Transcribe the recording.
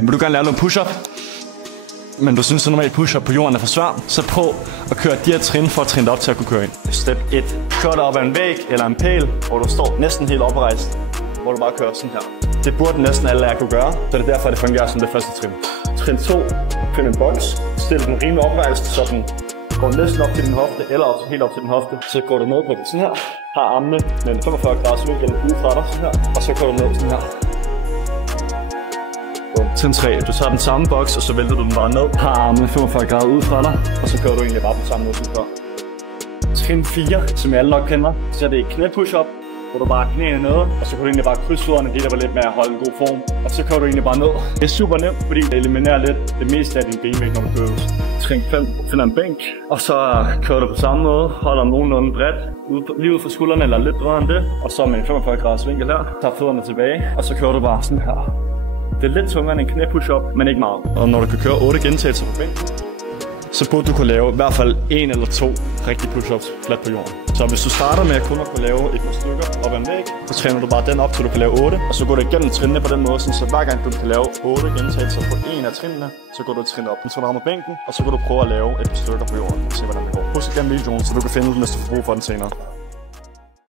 Vil du gerne lære noget push-up? Men du synes, at normalt push-up på jorden er for svært, så prøv at køre de her trin for at trine dig op til at kunne køre ind. Step 1. Kør dig op ad en væg eller en pæl, hvor du står næsten helt oprejst, hvor du bare kører sådan her. Det burde næsten alle lære kunne gøre, så det er derfor, det fungerer som det første trin. Trin 2. Find en boks. Stil den rimelig oprejst, så den går næsten op til din hofte, eller også helt op til din hofte. Så går du ned på den sådan her. Har armene med en 45 graders vinkel ud fra dig sådan her. Og så går du ned sådan her. Trin 3. Du tager den samme boks, og så vælter du den bare ned. Har armene 45 grader ud fra dig, og så kører du egentlig bare på samme måde som før. Trin 4, som jeg alle nok kender, så er det knæ push-up, hvor du bare har knæene nede, og så kan du egentlig bare krydse fødderne, det der var lidt med at holde en god form. Og så kører du egentlig bare ned. Det er super nemt, fordi det eliminerer lidt det meste af din benvægt, når du øves. Trin 5, finder en bænk, og så kører du på samme måde, holder nogenlunde bredt, lige ud fra skuldrene eller lidt bredere end det, og så med en 45 graders vinkel her, tager fødderne tilbage, og så kører du bare sådan her. Det er lidt tungere end en knæ push-up, men ikke meget. Og når du kan køre 8 gentagelser på bænken, så burde du kunne lave i hvert fald 1 eller 2 rigtige push-ups flat på jorden. Så hvis du starter med at kun kunne lave et par stykker op ad en væg, så træner du bare den op, til du kan lave 8. Og så går du igennem trinene på den måde, så hver gang du kan lave 8 gentagelser på en af trinene, så går du et trin op. Så rammer bænken, og så kan du prøve at lave et par stykker på jorden og se, hvordan det går. Husk igen videoen, så du kan finde den, hvis du får brug for den senere.